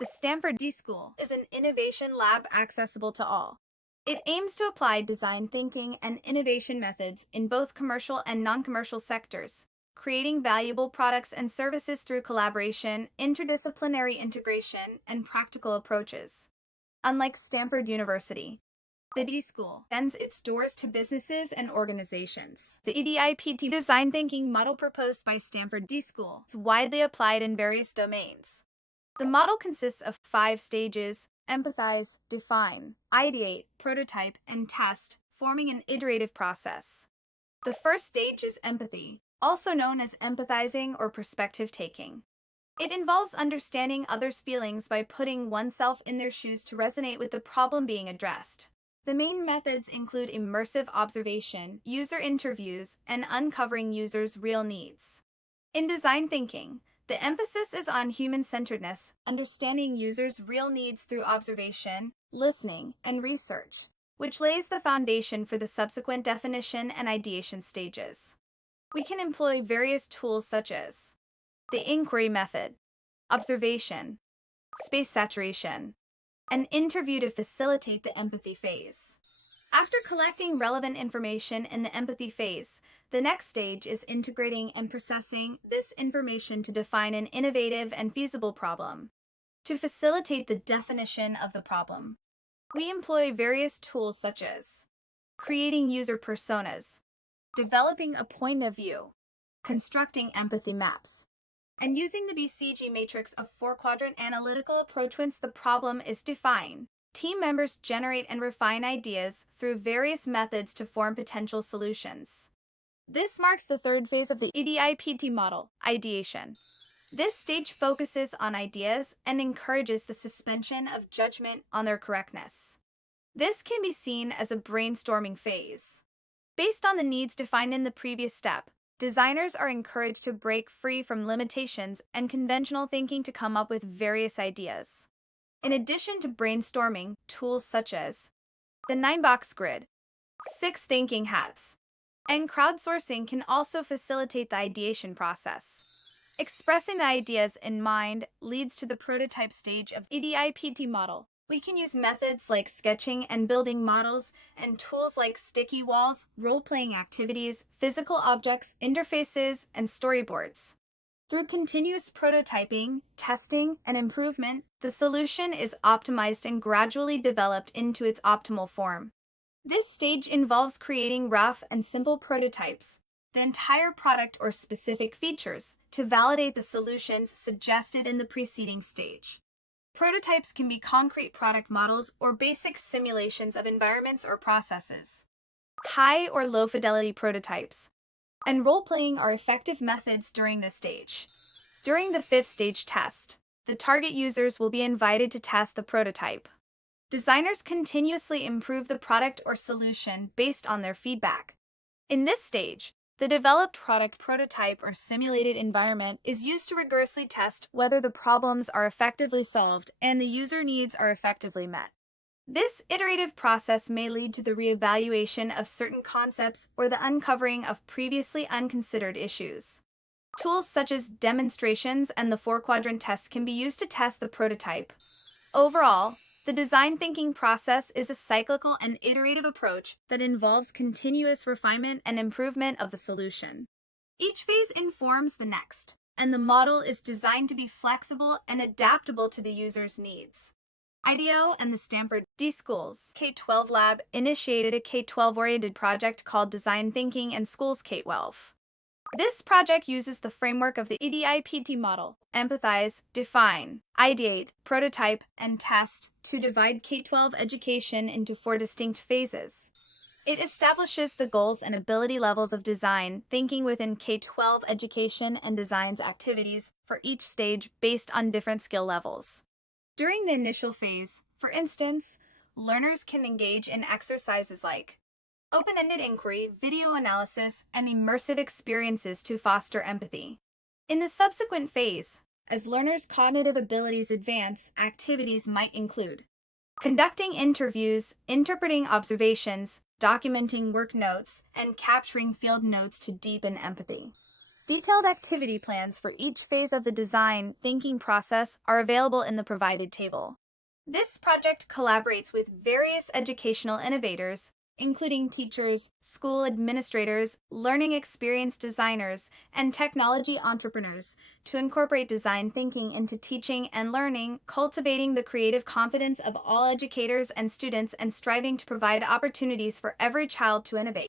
The Stanford d.school is an innovation lab accessible to all. It aims to apply design thinking and innovation methods in both commercial and non-commercial sectors, creating valuable products and services through collaboration, interdisciplinary integration, and practical approaches. Unlike Stanford University, the d.school opens its doors to businesses and organizations. The EDIPT design thinking model proposed by Stanford d.school is widely applied in various domains. The model consists of 5 stages: empathize, define, ideate, prototype, and test, forming an iterative process. The first stage is empathy, also known as empathizing or perspective taking. It involves understanding others' feelings by putting oneself in their shoes to resonate with the problem being addressed. The main methods include immersive observation, user interviews, and uncovering users' real needs. In design thinking, the emphasis is on human-centeredness, understanding users' real needs through observation, listening, and research, which lays the foundation for the subsequent definition and ideation stages. We can employ various tools such as the inquiry method, observation, space saturation, and interview to facilitate the empathy phase. After collecting relevant information in the empathy phase, the next stage is integrating and processing this information to define an innovative and feasible problem. To facilitate the definition of the problem, we employ various tools such as creating user personas, developing a point of view, constructing empathy maps, and using the BCG matrix of 4-quadrant analytical approach. Once the problem is defined, team members generate and refine ideas through various methods to form potential solutions. This marks the third phase of the EDIPT model, ideation. This stage focuses on ideas and encourages the suspension of judgment on their correctness. This can be seen as a brainstorming phase. Based on the needs defined in the previous step, designers are encouraged to break free from limitations and conventional thinking to come up with various ideas. In addition to brainstorming, tools such as the 9-box grid, 6 thinking hats, and crowdsourcing can also facilitate the ideation process. Expressing the ideas in mind leads to the prototype stage of EDIPT model. We can use methods like sketching and building models, and tools like sticky walls, role-playing activities, physical objects, interfaces, and storyboards. Through continuous prototyping, testing, and improvement, the solution is optimized and gradually developed into its optimal form. This stage involves creating rough and simple prototypes, the entire product or specific features, to validate the solutions suggested in the preceding stage. Prototypes can be concrete product models or basic simulations of environments or processes. High or low fidelity prototypes and role-playing are effective methods during this stage. During the 5th stage test, the target users will be invited to test the prototype. Designers continuously improve the product or solution based on their feedback. In this stage, the developed product prototype or simulated environment is used to rigorously test whether the problems are effectively solved and the user needs are effectively met. This iterative process may lead to the reevaluation of certain concepts or the uncovering of previously unconsidered issues. Tools such as demonstrations and the 4-quadrant test can be used to test the prototype. Overall, the design thinking process is a cyclical and iterative approach that involves continuous refinement and improvement of the solution. Each phase informs the next, and the model is designed to be flexible and adaptable to the user's needs. IDEO and the Stanford d.school's K-12 lab initiated a K-12-oriented project called Design Thinking and Schools K-12. This project uses the framework of the EDIPT model, empathize, define, ideate, prototype, and test to divide K-12 education into 4 distinct phases. It establishes the goals and ability levels of design thinking within K-12 education and designs activities for each stage based on different skill levels. During the initial phase, for instance, learners can engage in exercises like open-ended inquiry, video analysis, and immersive experiences to foster empathy. In the subsequent phase, as learners' cognitive abilities advance, activities might include conducting interviews, interpreting observations, documenting work notes, and capturing field notes to deepen empathy. Detailed activity plans for each phase of the design thinking process are available in the provided table. This project collaborates with various educational innovators, including teachers, school administrators, learning experience designers, and technology entrepreneurs, to incorporate design thinking into teaching and learning, cultivating the creative confidence of all educators and students, and striving to provide opportunities for every child to innovate.